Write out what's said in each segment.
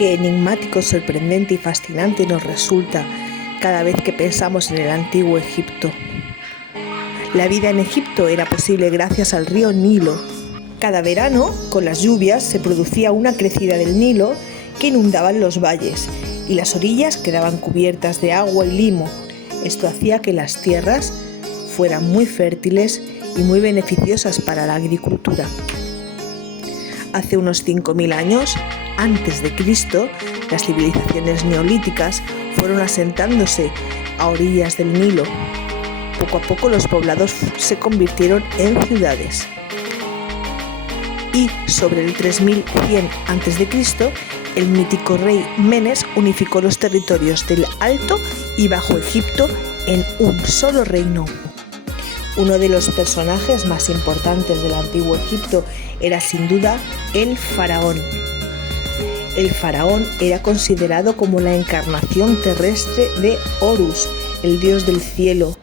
Qué enigmático, sorprendente y fascinante nos resulta cada vez que pensamos en el antiguo Egipto. La vida en Egipto era posible gracias al río Nilo. Cada verano, con las lluvias, se producía una crecida del Nilo que inundaban los valles y las orillas quedaban cubiertas de agua y limo. Esto hacía que las tierras fueran muy fértiles y muy beneficiosas para la agricultura. Hace unos 5.000 años, antes de Cristo, las civilizaciones neolíticas fueron asentándose a orillas del Nilo. Poco a poco los poblados se convirtieron en ciudades. Y sobre el 3100 a.C., el mítico rey Menes unificó los territorios del Alto y Bajo Egipto en un solo reino. Uno de los personajes más importantes del antiguo Egipto era sin duda el faraón. El faraón era considerado como la encarnación terrestre de Horus, el dios del cielo,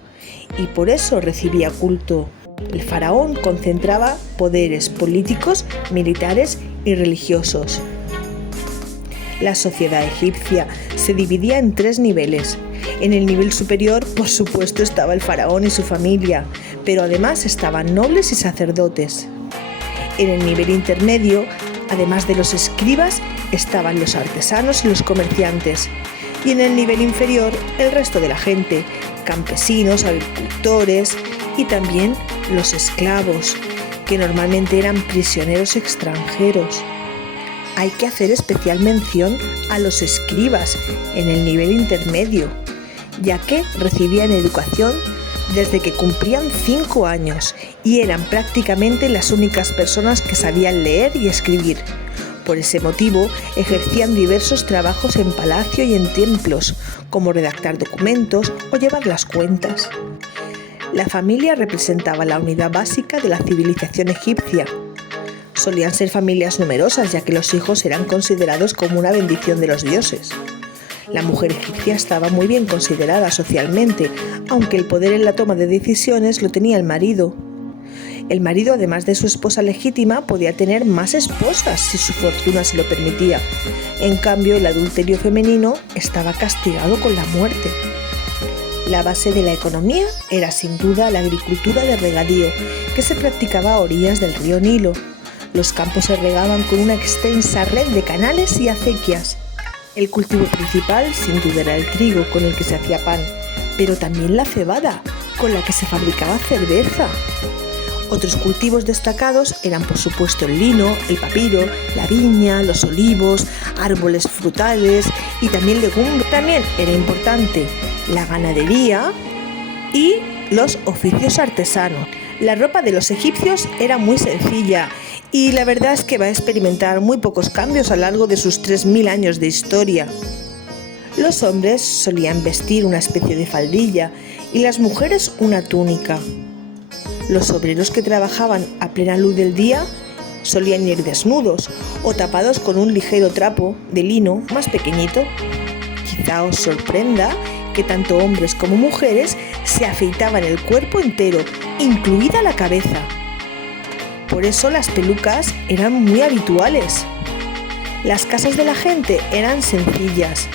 y por eso recibía culto. El faraón concentraba poderes políticos, militares y religiosos. La sociedad egipcia se dividía en 3 niveles. En el nivel superior, por supuesto, estaba el faraón y su familia, pero además estaban nobles y sacerdotes. En el nivel intermedio, además de los escribas, estaban los artesanos y los comerciantes. Y en el nivel inferior, el resto de la gente, campesinos, agricultores y también los esclavos, que normalmente eran prisioneros extranjeros. Hay que hacer especial mención a los escribas en el nivel intermedio, ya que recibían educación desde que cumplían 5 años y eran prácticamente las únicas personas que sabían leer y escribir. Por ese motivo, ejercían diversos trabajos en palacio y en templos, como redactar documentos o llevar las cuentas. La familia representaba la unidad básica de la civilización egipcia. Solían ser familias numerosas, ya que los hijos eran considerados como una bendición de los dioses. La mujer egipcia estaba muy bien considerada socialmente, aunque el poder en la toma de decisiones lo tenía el marido. El marido, además de su esposa legítima, podía tener más esposas si su fortuna se lo permitía. En cambio, el adulterio femenino estaba castigado con la muerte. La base de la economía era sin duda la agricultura de regadío, que se practicaba a orillas del río Nilo. Los campos se regaban con una extensa red de canales y acequias. El cultivo principal sin duda era el trigo, con el que se hacía pan, pero también la cebada, con la que se fabricaba cerveza. Otros cultivos destacados eran por supuesto el lino, el papiro, la viña, los olivos, árboles frutales y también legumbres. También era importante la ganadería y los oficios artesanos. La ropa de los egipcios era muy sencilla y la verdad es que va a experimentar muy pocos cambios a lo largo de sus 3.000 años de historia. Los hombres solían vestir una especie de faldilla y las mujeres una túnica. Los obreros que trabajaban a plena luz del día solían ir desnudos o tapados con un ligero trapo de lino más pequeñito. Quizá os sorprenda que tanto hombres como mujeres se afeitaban el cuerpo entero, incluida la cabeza. Por eso las pelucas eran muy habituales. Las casas de la gente eran sencillas.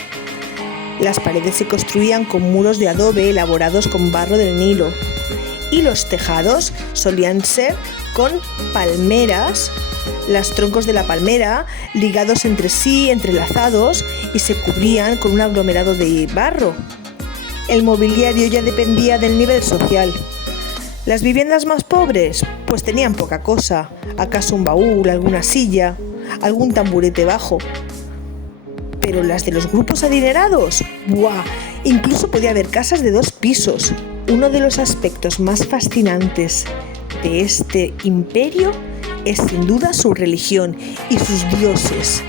Las paredes se construían con muros de adobe elaborados con barro del Nilo. Y los tejados solían ser con palmeras, los troncos de la palmera ligados entre sí, entrelazados, y se cubrían con un aglomerado de barro. El mobiliario ya dependía del nivel social. Las viviendas más pobres, pues tenían poca cosa, acaso un baúl, alguna silla, algún tamburete bajo. Pero las de los grupos adinerados, ¡buah! Incluso podía haber casas de 2 pisos. Uno de los aspectos más fascinantes de este imperio es sin duda su religión y sus dioses.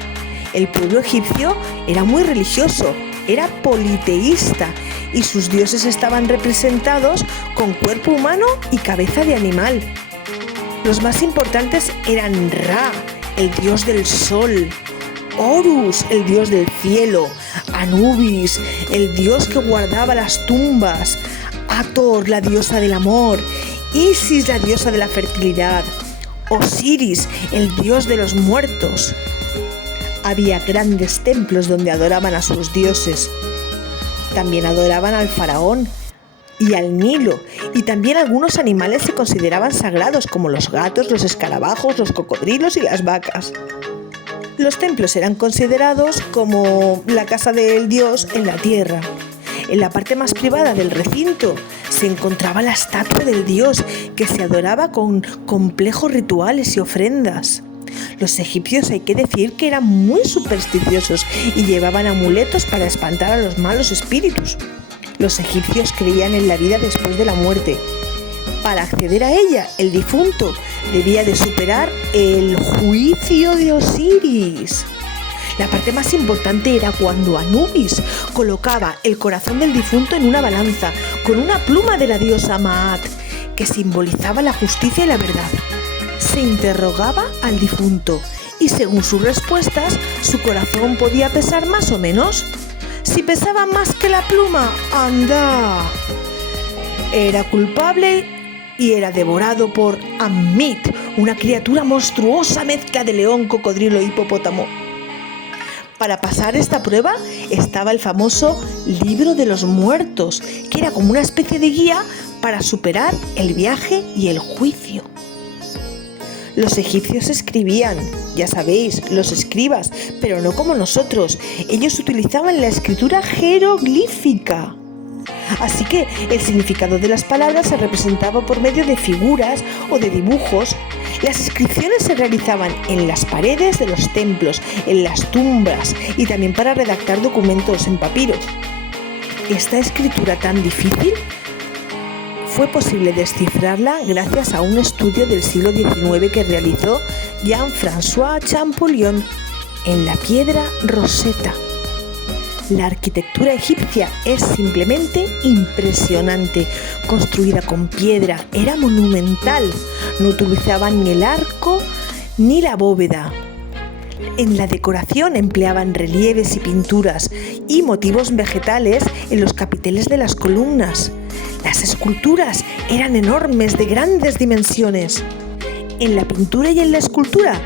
El pueblo egipcio era muy religioso, era politeísta y sus dioses estaban representados con cuerpo humano y cabeza de animal. Los más importantes eran Ra, el dios del sol, Horus, el dios del cielo, Anubis, el dios que guardaba las tumbas, Hathor, la diosa del amor, Isis, la diosa de la fertilidad, Osiris, el dios de los muertos. Había grandes templos donde adoraban a sus dioses. También adoraban al faraón y al Nilo, y también algunos animales se consideraban sagrados, como los gatos, los escarabajos, los cocodrilos y las vacas. Los templos eran considerados como la casa del dios en la tierra. En la parte más privada del recinto se encontraba la estatua del dios, que se adoraba con complejos rituales y ofrendas. Los egipcios, hay que decir, que eran muy supersticiosos y llevaban amuletos para espantar a los malos espíritus. Los egipcios creían en la vida después de la muerte. Para acceder a ella, el difunto debía de superar el juicio de Osiris. La parte más importante era cuando Anubis colocaba el corazón del difunto en una balanza con una pluma de la diosa Maat, que simbolizaba la justicia y la verdad. Se interrogaba al difunto y, según sus respuestas, su corazón podía pesar más o menos. Si pesaba más que la pluma, ¡anda!, era culpable y era devorado por Ammit, una criatura monstruosa mezcla de león, cocodrilo e hipopótamo. Para pasar esta prueba estaba el famoso Libro de los Muertos, que era como una especie de guía para superar el viaje y el juicio. Los egipcios escribían, ya sabéis, los escribas, pero no como nosotros. Ellos utilizaban la escritura jeroglífica. Así que el significado de las palabras se representaba por medio de figuras o de dibujos. Las inscripciones se realizaban en las paredes de los templos, en las tumbas y también para redactar documentos en papiro. Esta escritura tan difícil fue posible descifrarla gracias a un estudio del siglo XIX que realizó Jean-François Champollion en la piedra Rosetta. La arquitectura egipcia es simplemente impresionante. Construida con piedra, era monumental. No utilizaban ni el arco ni la bóveda. En la decoración empleaban relieves y pinturas y motivos vegetales en los capiteles de las columnas. Las esculturas eran enormes, de grandes dimensiones. En la pintura y en la escultura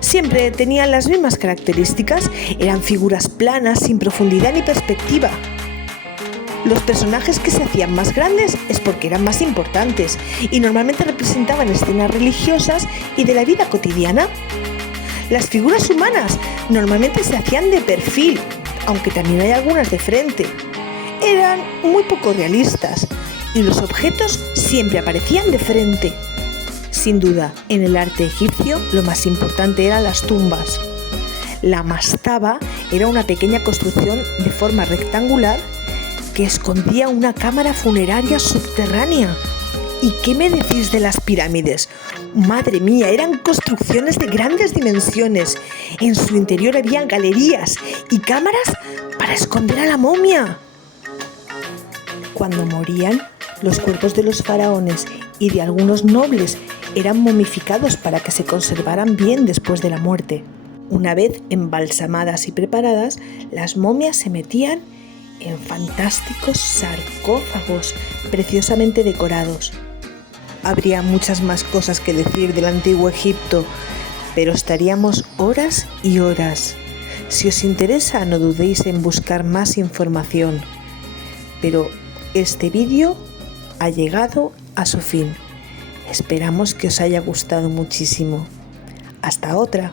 siempre tenían las mismas características. Eran figuras planas, sin profundidad ni perspectiva. Los personajes que se hacían más grandes es porque eran más importantes y normalmente representaban escenas religiosas y de la vida cotidiana. Las figuras humanas normalmente se hacían de perfil, aunque también hay algunas de frente. Eran muy poco realistas y los objetos siempre aparecían de frente. Sin duda, en el arte egipcio lo más importante eran las tumbas. La mastaba era una pequeña construcción de forma rectangular que escondía una cámara funeraria subterránea. ¿Y qué me decís de las pirámides? Madre mía, eran construcciones de grandes dimensiones. En su interior había galerías y cámaras para esconder a la momia. Cuando morían, los cuerpos de los faraones y de algunos nobles eran momificados para que se conservaran bien después de la muerte. Una vez embalsamadas y preparadas, las momias se metían en fantásticos sarcófagos preciosamente decorados. Habría muchas más cosas que decir del antiguo Egipto, pero estaríamos horas y horas. Si os interesa, no dudéis en buscar más información. Pero este vídeo ha llegado a su fin. Esperamos que os haya gustado muchísimo. Hasta otra.